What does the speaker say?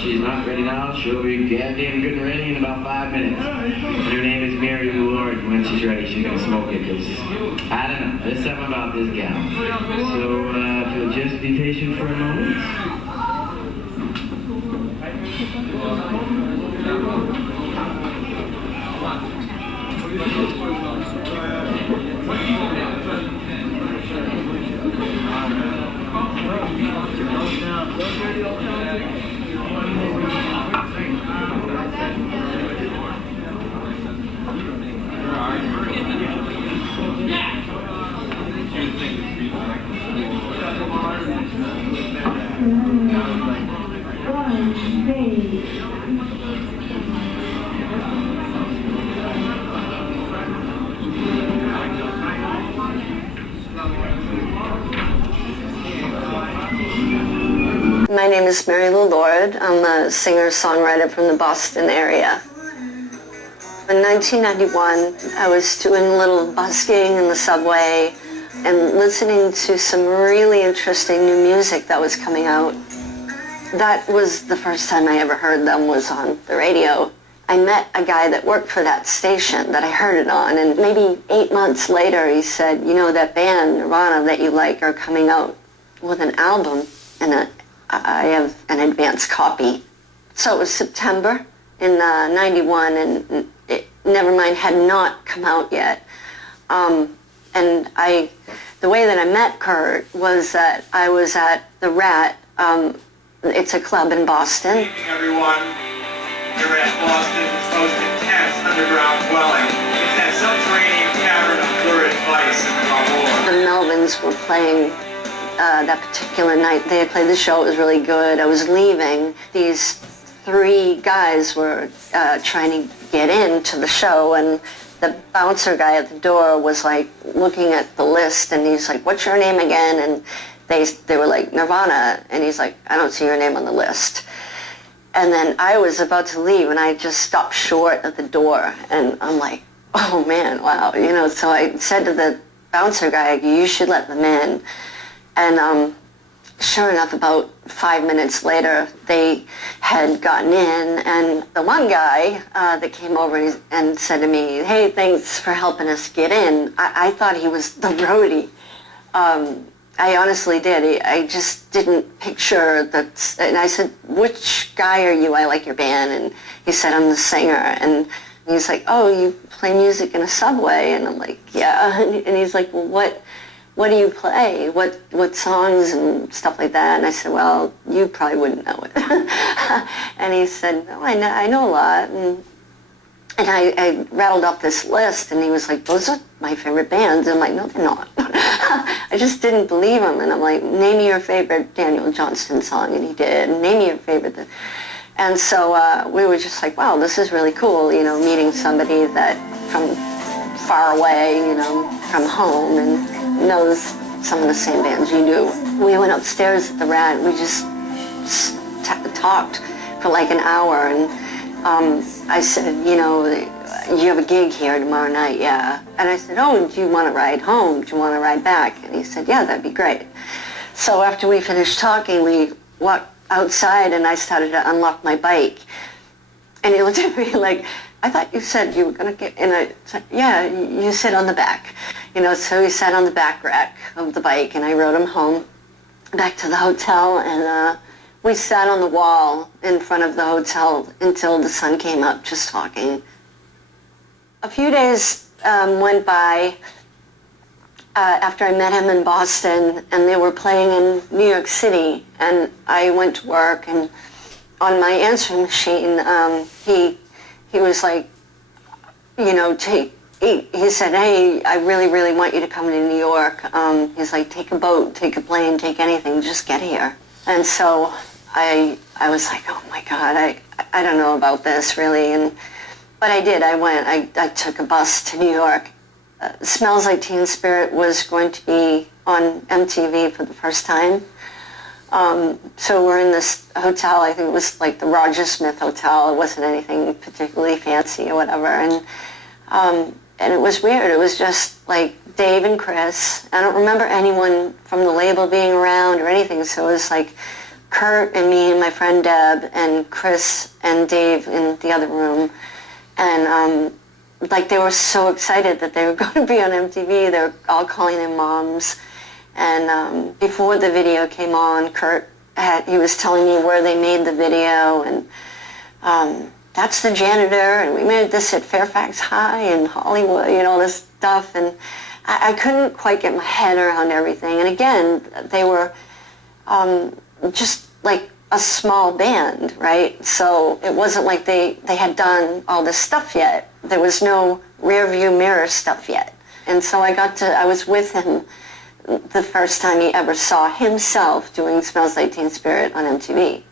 she's not ready now. She'll be goddamn good and ready in about 5 minutes. And her name is Mary Lou Lord. When she's ready, she's gonna smoke it. Cause I don't know. There's something about this gal. So if you'll just be patient for a moment. My name is Mary Lou Lord. I'm a singer-songwriter from the Boston area. In 1991, I was doing a little busking in the subway and listening to some really interesting new music that was coming out. That was the first time I ever heard them, was on the radio. I met a guy that worked for that station that I heard it on, and maybe 8 months later he said, you know, that band, Nirvana, that you like are coming out with an album, and I have an advance copy. So it was September in 91, and Nevermind had not come out yet. And the way that I met Kurt was that I was at the Rat. It's a club in Boston. Good evening, everyone. The Rat Boston's most intense underground dwelling. It's that subterranean cavern of lurid vice and glamour. The Melvins were playing that particular night. They had played the show. It was really good. I was leaving. These 3 guys were trying to get into the show, and the bouncer guy at the door was like looking at the list, and he's like, what's your name again? And they were like, Nirvana. And he's like, I don't see your name on the list. And then I was about to leave, and I just stopped short at the door, and I'm like, oh man, wow, you know. So I said to the bouncer guy, you should let them in. And sure enough, about 5 minutes later, they had gotten in, and the one guy that came over and said to me, hey, thanks for helping us get in. I thought he was the roadie. I honestly did. I just didn't picture that. And I said, which guy are you? I like your band. And he said, I'm the singer. And he's like, oh, you play music in a subway? And I'm like, yeah. And he's like, well, what do you play? What songs and stuff like that? And I said, well, you probably wouldn't know it. And he said, no, I know a lot. And I rattled off this list, and he was like, those are my favorite bands. And I'm like, no, they're not. I just didn't believe him. And I'm like, name me your favorite Daniel Johnston song. And he did. And name me your favorite. And so we were just like, wow, this is really cool, you know, meeting somebody that from far away, you know, from home, and knows some of the same bands you do. We went upstairs at the Rat. We just talked for like an hour, and I said, you know, you have a gig here tomorrow night, yeah. And I said, oh, do you want to ride home? Do you want to ride back? And he said, yeah, that'd be great. So after we finished talking, we walked outside, and I started to unlock my bike. And he looked at me like, I thought you said you were going to get, and I said, yeah, you sit on the back. You know, so he sat on the back rack of the bike, and I rode him home back to the hotel, and we sat on the wall in front of the hotel until the sun came up, just talking. A few days went by after I met him in Boston, and they were playing in New York City, and I went to work, and on my answering machine, he was like, you know, he said, hey, I really, really want you to come to New York. He's like, take a boat, take a plane, take anything, just get here. And so I was like, oh my God, I don't know about this really. But I did, I went, I took a bus to New York. Smells Like Teen Spirit was going to be on MTV for the first time. So we're in this hotel, I think it was like the Roger Smith Hotel. It wasn't anything particularly fancy or whatever. And it was weird. It was just like Dave and Chris. I don't remember anyone from the label being around or anything. So it was like Kurt and me and my friend Deb and Chris and Dave in the other room, and like they were so excited that they were going to be on MTV. They were all calling their moms. And before the video came on, he was telling me where they made the video, and that's the janitor, and we made this at Fairfax High in Hollywood, this stuff. And I couldn't quite get my head around everything. And again, they were just like a small band, right? So it wasn't like they had done all this stuff yet. There was no rear view mirror stuff yet. And so I was with him the first time he ever saw himself doing Smells Like Teen Spirit on MTV.